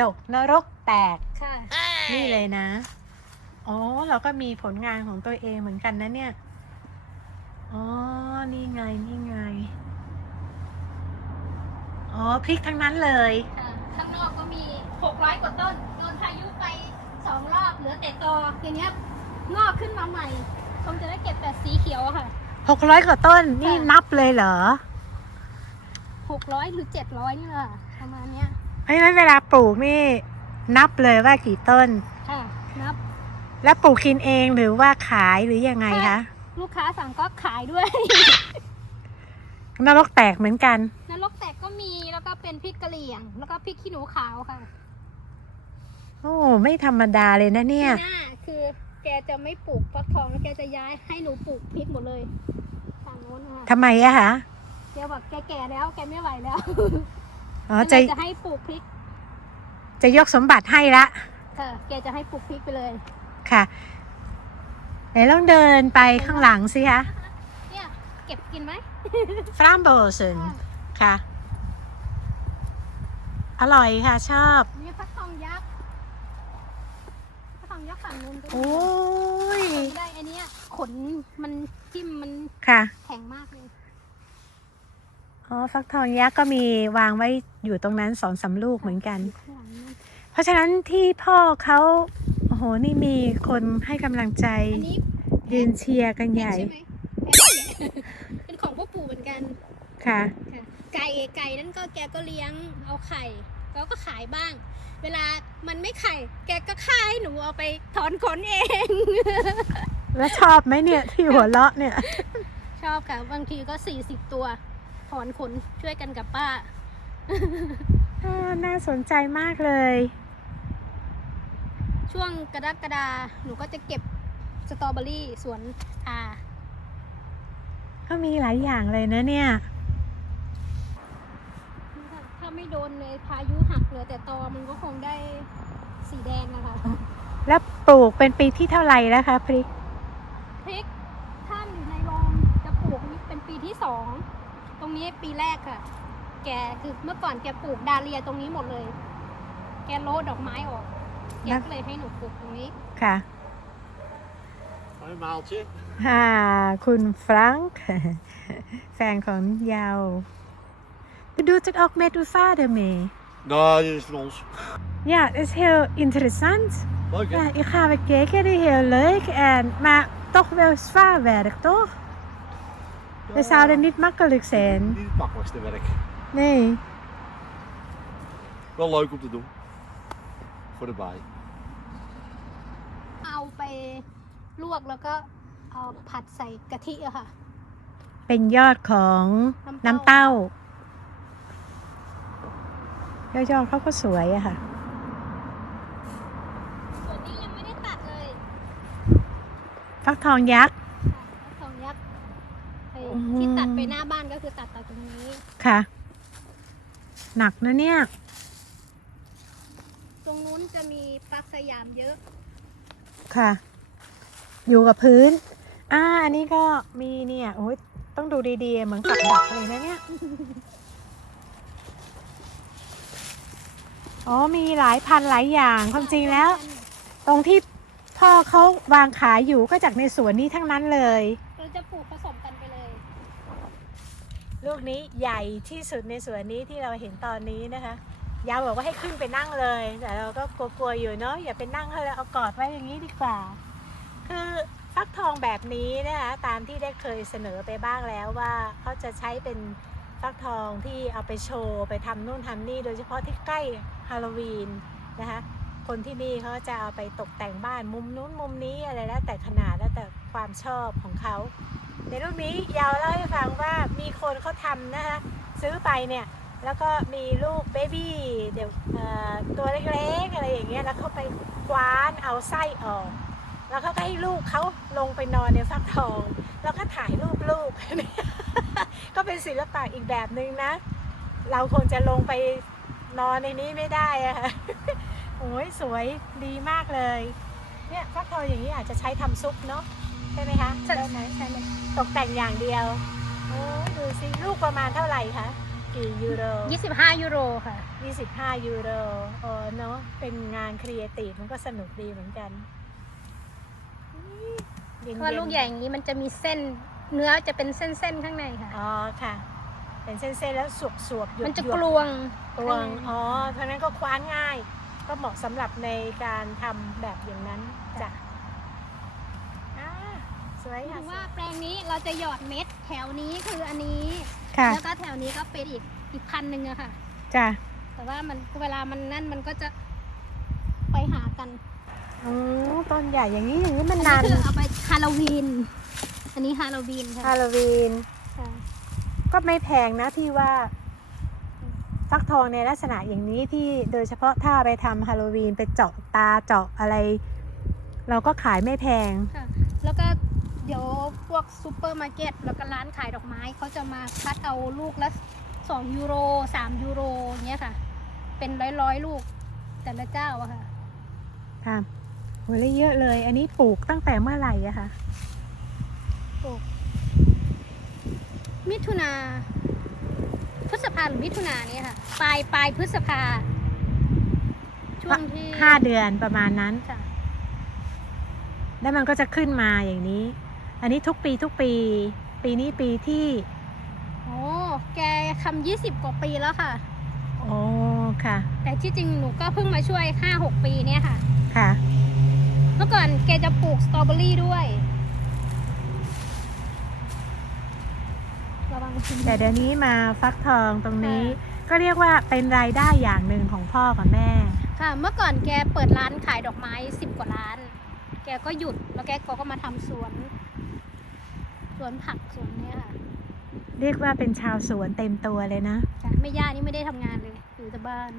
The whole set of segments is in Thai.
ดกนรกแตก ค่ะ นี่เลยนะ อ๋อ เราก็มีผลงานของตัวเองเหมือนกันนะเนี่ย อ๋อ นี่ไง นี่ไง อ๋อ พริกทั้งนั้นเลย ค่ะ ข้างนอกก็มี 600 กว่าต้น โดนพายุไปสองรอบเหลือแต่ตอทีเนี้ยงอกขึ้นมาใหม่ คงจะได้เก็บแต่สีเขียวอะค่ะ หกร้อยกว่าต้น นี่ค่ะนับเลยเหรอ 600 หรือ 700นี่แหละประมาณเนี้ยเพ ราะฉะนั้นเวลาปลูกนี่นับเลยว่ากี่ต้น ค่ะนับ แล้วปลูกกินเองหรือว่าขายหรือยังไงคะ ลูกค้าสั่งก็ขายด้วย นรกแตกเหมือนกัน นรกแตกก็มีแล้วก็เป็นพริกกะเหรี่ยง แล้วก็พริกขี้หนูขาวค่ะ โอ้ไม่ธรรมดาเลยนะเนี่ยปีหน้าคือแกจะไม่ปลูกฟักทองแล้วแกจะย้ายให้หนูปลูกพริกหมดเลยฝั่งโน้นค่ะทำไมอะคะ แกบอกแกแก่แล้วแกไม่ไหวแล้ว อ๋อก็จะเลยจะให้ปลูกพริก จะยกสมบัติให้ละค่ะแกจะให้ปลูกพริกไปเลย ค่ะไหนลองเดินไปข้างหลังสิคะเนี่ยเก็บกินไหมฟรามโบเซนค่ะ อร่อยค่ะชอบนี่ฟักทองยักษ์ฟักทองยักษ์ฝั่งนู้นก็มีโอ้ยได้อันเนี้ยขนมันจิ้มมันค่ะแข็งมากเลย อ๋อฟักทองยักษ์ก็มีวางไว้อยู่ตรงนั้นสองสามลูกเหมือนกันข้างหลังนี่เพราะฉะนั้นที่พ่อเขาโอ้โหนี่มีคนให้กำลังใจอันนี้ยืนเชียร์กันใหญ่ใช่ไหมเป็นของพ่อปู่เหมือนกันค่ะค่ะไก่ไก่นั่นก็แกก็เลี้ยงเอาไข่แล้วก็ขายบ้าง เวลามันไม่ไข่ แกก็ฆ่าให้หนูเอาไปถอนขนเอง แล้วชอบไหมเนี่ยที่หัวเราะเนี่ย ชอบค่ะบางทีก็40ตัว ถอนขนช่วยกันกับป้า อ่าน่าสนใจมากเลย ช่วงกรกฎาหนูก็จะเก็บสตรอเบอรี่สวนอาก็มีหลายอย่างเลยนะเนี่ย ถ้าไม่โดนเลยพายุหักเหลือแต่ตอมันก็คงได้สีแดงนะคะ แล้วปลูกเป็นปีที่เท่าไหร่แล้วคะพริก พริกท่านในโรงจะปลูกนี่เป็นปีที่สอง ต รงนี้ปีแรกค่ะ แกคือเมื่อก่อนแกปลูกดาเลียตรงนี้หมดเลย แกโลดดอกไม้ออก แกก็เลยให้หนูปลูกตรงนี้ ค่ะ Hoi maaltje. ฮ่าคุณฟรังก์ แฟนของยาว We doet het ook met uw vader mee. Nou, dit is van ons. Ja, het is heel interessant. Leuk hè? Ja, ik ga weer kijken, die is heel leuk. En, maar toch wel zwaar werk, toch? Het zou niet makkelijk zijn. Niet het makkelijkste werk. Nee. Wel leuk om te doen. Voor de baai. เอาไปลวกแล้วก็เอาผัดใส่กะทิอะค่ะ เป็นยอดของน้ำน้ำเต้า เต้า ยอดๆเขาก็สวยอะค่ะ ส่วนนี้ยังไม่ได้ตัดเลย ฟักทองยักษ์ ค่ะทองยักษ์ไอ้อืม ที่ตัดไปหน้าบ้านก็คือตัดตัดตรงนี้ ค่ะ หนักนะเนี่ย ตรงนู้นจะมีปลักสยามเยอะ ค่ะ อยู่กับพื้น อ่า อันนี้ก็มีเนี่ย โอ้ยต้องดูดีๆ เหมือนกับดักเลยนะเนี่ย อ๋อ มีหลายพันหลายอย่าง ความจริงแล้ว ตรงที่พ่อเขาวางขายอยู่ก็จากในสวนนี้ทั้งนั้นเลย เราจะปลูกผสมกันไปเลย ลูกนี้ใหญ่ที่สุดในสวนนี้ที่เราเห็นตอนนี้นะคะยาวบอกว่าให้ขึ้นไปนั่งเลย แต่เราก็กลัวๆอยู่เนาะอย่าไปนั่งเขาเลยเอากอดไว้อย่างนี้ดีกว่า คือฟักทองแบบนี้นะคะตามที่ได้เคยเสนอไปบ้างแล้วว่าเขาจะใช้เป็นฟักทองที่เอาไปโชว์ไปทำนู่นทำนี่ โดยเฉพาะที่ใกล้ฮาโลวีนนะคะคนที่นี่เขาจะเอาไปตกแต่งบ้านมุมนู้นมุมนี้อะไรแล้วแต่ขนาดแล้วแต่ความชอบของเขา ในรูปนี้ยาวเล่าให้ฟังว่ามีคนเขาทำนะคะซื้อไปเนี่ยแล้วก็มีลูกเบบี้เดี๋ยวตัวเล็กๆอะไรอย่างเงี้ยแล้วเขาไปคว้านเอาไส้ออก แล้วเขาก็ให้ลูกเขาลงไปนอนในฟักทอง แล้วก็ถ่ายรูปลูกก็เป็นศิลปะอีกแบบหนึ่งนะ เราคงจะลงไปนอนในนี้ไม่ได้อะค่ะโอ้ยสวยดีมากเลย เนี่ยฟักทองอย่างนี้อาจจะใช้ทำซุปเนาะ ใช่ไหมคะใช่ได้ไหมใช่ไหมตกแต่งอย่างเดียวโอ้ยดูสิลูกประมาณเท่าไหร่คะปกี่ยูโร 25 ยูโรค่ะ 25 ยูโรโอ้เนาะเป็นงานครีเอทีฟมันก็สนุกดีเหมือนกันเย็นเพๆราะว่าลูกใหญ่อย่างนี้มันจะมีเส้นเนื้อจะเป็นเส้นๆข้างในค่ะ อ๋อค่ะ เป็นเส้นๆแล้วสวบสวบๆหยวมันจะหยวกลวงกลวง อ๋อเพราะฉะนั้นก็คว้านง่าย ก็เหมาะสำหรับในการทำแบบอย่างนั้นจ้ะอ่าส วยถืค่ะอว่าแปลงนี้เราจะหยอดเม็ดแถวนี้คืออันนี้ ค่ะ แล้วก็แถวนี้ก็เป็นอีกอีกพันหนึ่งอะค่ะ จ้ะแต่ว่ามันเวลามันนั่นมันก็จะไปหากันอ๋อต้นใหญ่อย่างนี้อย่างนี้มันอันานคือเอาไปฮาโลวีน อันนี้ฮาโลวีนค่ะฮาโลวีน ค่ะก็ไม่แพงนะที่ว่า ฟักทองในลักษณะอย่างนี้ที่โดยเฉพาะถ้าไปทำฮาโลวีนไปเจาะตาเจาะอะไร เราก็ขายไม่แพง ค่ะ แล้วก็ เดี๋ยวพวกซูเปอร์มาร์เก็ตแล้วก็ร้านขายดอกไม้เขาจะมาคัดเอาลูกละ2ยูโร3ยูโรเงี้ยค่ะ เป็นร้อยร้อยๆลูก แต่ละเจ้าอะค่ะค่ะโหเลยเยอะเลย อันนี้ปลูกตั้งแต่เมื่อไหร่อะคะมิถุนาพฤษภาหรือมิถุนาเนี่ยค่ะ ปลายปลายพฤษภาช่วงที่ห้าเดือนประมาณนั้นค่ะแล้วมันก็จะขึ้นมาอย่างนี้ อันนี้ทุกปีทุกปี ปีนี้ปีที่ โอ้แกทำยี่สิบกว่าปีแล้วค่ะ โอ้ค่ะ แต่ที่จริงหนูก็เพิ่งมาช่วยห้าหกปีเนี่ยค่ะ ค่ะ เมื่อก่อนแกจะปลูกสตรอเบอรี่ด้วยระวังคุณแต่เดี๋ยวนี้มาฟักทองตรงนี้ค่ก็เรียกว่าเป็นรายได้อย่างหนึ่งของพ่อกับแม่ ค่ะ เมื่อก่อนแกเปิดร้านขายดอกไม้สิบกว่าร้าน แกก็หยุดแล้วแกก็มาทำสวน สวนผักสวนเนี้ยค่ะเรียกว่าเป็นชาวสวนเต็มตัวเลยนะจ้ะไม่ย่านี่ไม่ได้ทำงานเลยอยู่แต่บ้าน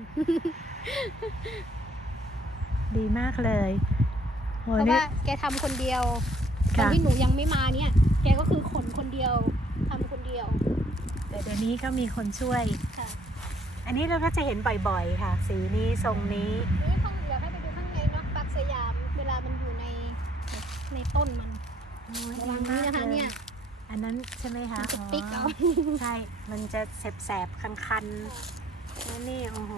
ดีมากเลยโหเพราะนี่ ว่าแกทำคนเดียวตอนค่ะ ที่หนูยังไม่มาเนี่ย แกก็คือขนคนเดียวทำคนเดียวแต่เดี๋ยวนี้ก็มีคนช่วย ค่ะอันนี้เราก็จะเห็นบ่อยๆ ค่ะ สีนี้ทรงนี้ นี่ข้างอยากให้ไปดูข้างในเนาะปักสยาม เวลามันอยู่ในในต้นมันระวังนี้นะคะเนี่ย อันนั้นใช่ไหมคะมันจะปิ๊กเอา ใช่ มันจะแสบๆ คันๆแล้วนี่โอ้โห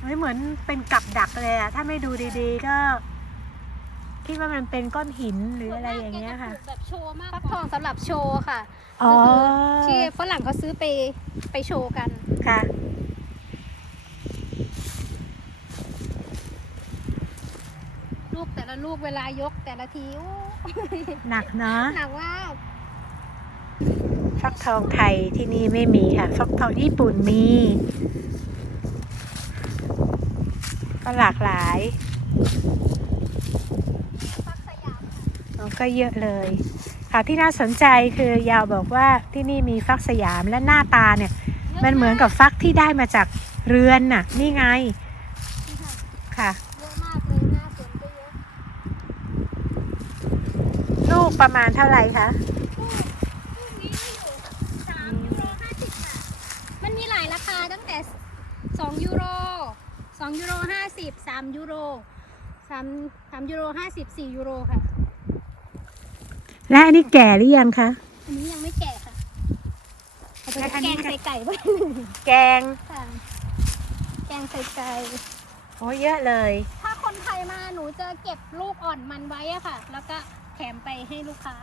เฮ้ยเหมือนเป็นกับดักเลยอะถ้าไม่ดูดีๆ ก็คิดว่ามันเป็นก้อนหินหรืออะไรอย่างเงี้ยค่ะส่วนมากแกจปลูกแบบโชว์มากฟักทองสำหรับโชว์ค่ะ อ๋อ ก็คือที่ฝรั่งเขาซื้อไปไปโชว์กัน ค่ะ ลูก แต่ละลูกเวลายกแต่ละทีโอ้หนักเนาะหนักว่าฟักทองไทยที่นี่ไม่มีค่ะ ฟักทองญี่ปุ่นมี ก็หลากหลายปักสยามอ๋อก็เยอะเลย ค่ะที่น่าสนใจคือยาวบอกว่าที่นี่มีฟักสยามและหน้าตาเนี่ย มันเหมือนกับฟักที่ได้มาจากเรือนน่ะ นี่ไงนี่ค่ะ ค่ะ เยอะมากเลยหน้าสวนก็เยอะ ลูก ประมาณเท่าไหร่คะลูกลูกนี้อยู่สามยูโรห้าสิบค่ะมันมีหลายราคาตั้งแต่สองยูโรสองยูโรห้าสิบสามยูโรสามสามยูโรห้าสิบสี่ยูโรค่ะ และอันนี้แก่หรือยังคะ อันนี้ยังไม่แก่ค่ะเอาไปและอันแกนี้งก็ใส่ไก่บ้างแกงค่ะแกงใส่ไก่โอ้เยอะเลย ถ้าคนไทยมาหนูจะเก็บลูกอ่อนมันไว้อะค่ะ แล้วก็ แถมไปให้ลูกค้า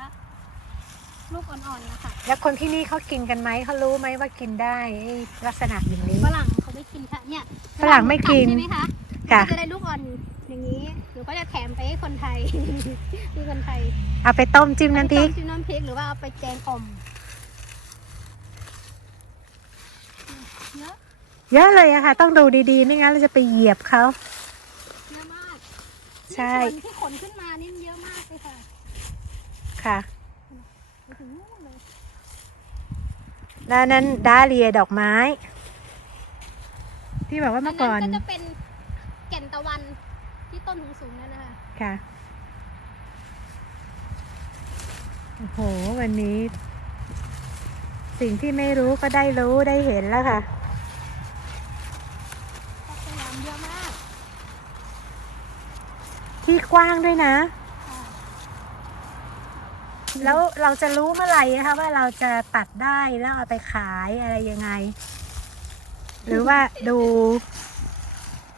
ลูกอ่อนๆนะคะแล้วคนที่นี่เขากินกันไหมเขารู้ไหมว่ากินได้ไอ้ลักษณะอย่างนี้ ฝรั่งเขาไม่กินค่ะเนี่ยฝรั่งไม่กิน ใช่ไหมคะค่ะก็จะได้ลูกอ่อนอย่างนี้หนูก็จะแถมไปให้คนไทย ที่คนไทยเอาไปต้มจิ้มน้ำพริก เอาไปต้มจิ้มน้ำพริกหรือว่าเอาไปแกงอ่อมเยอะเยอะเลยอะค่ะ ต้องดูดีๆไม่งั้นเราจะไปเหยียบเขา เยอะมากใช่ส่วนที่ขนขึ้นมานี่มันเยอะมากเลย ค่ะค่ะไปถึงนู่นเลยแล้วนั้นดาเลียดอกไม้ ที่บอกว่าเมื่อก่อนนนั้นก็จะเป็นแก่นตะวันที่ต้นสูงๆนั่นนะคะค่ะโอ้โห วันนี้ สิ่งที่ไม่รู้ก็ได้รู้ได้เห็นแล้วค่ะปักสยามเยอะมากที่กว้างด้วยนะค่ะ แล้วเราจะรู้เมื่อไหร่นะคะว่าเราจะตัดได้แล้วเอาไปขายอะไรยังไง หรือว่าดู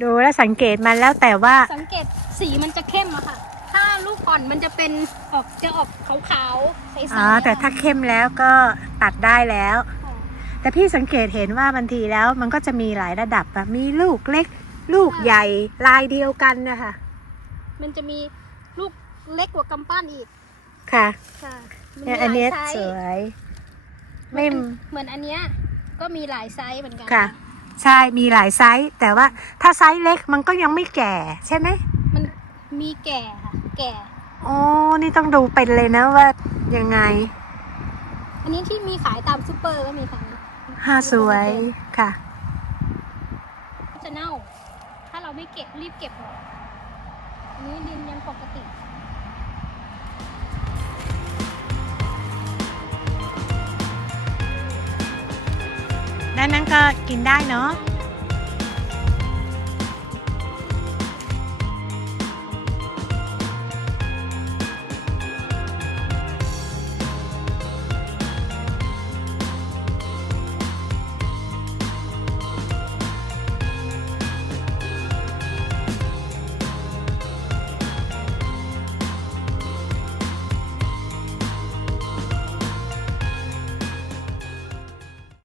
ดูแล้วสังเกตมันแล้วแต่ว่า สังเกตสีมันจะเข้มอะค่ะ ถ้าลูกอ่อนมันจะเป็นออกจะออกขาวๆใสๆอ๋อแต่ถ้าเข้มแล้วก็ตัดได้แล้วค่ะแต่พี่สังเกตเห็นว่าบางทีแล้วมันก็จะมีหลายระดับอะมีลูกเล็ก ลูกใหญ่ลายเดียวกันนะคะมันจะมีลูกเล็กกว่ากำปั้นอีก ค่ะค่ะมัเนี่ยมีอันเนี้ยหลาไซสส์วย ไม่เหมือนอันเนี้ยก็มีหลายไซส์เหมือนกันค่ะ ใช่มีหลายไซส์ แต่ว่าถ้าไซส์เล็กมันก็ยังไม่แก่ ใช่ไหมมันมีแก่ค่ะ แก่อ๋อนี่ต้องดูเป็นเลยนะว่ายังไงอันนี้ที่มีขายตามซูเปอร์ก็มีค่ะห้าสวยค่ะ จะเน่า ถ้าเราไม่เก็บรีบเก็บออกอันนี้ดินยังปกติ ด้านนั้นก็กินได้เนาะ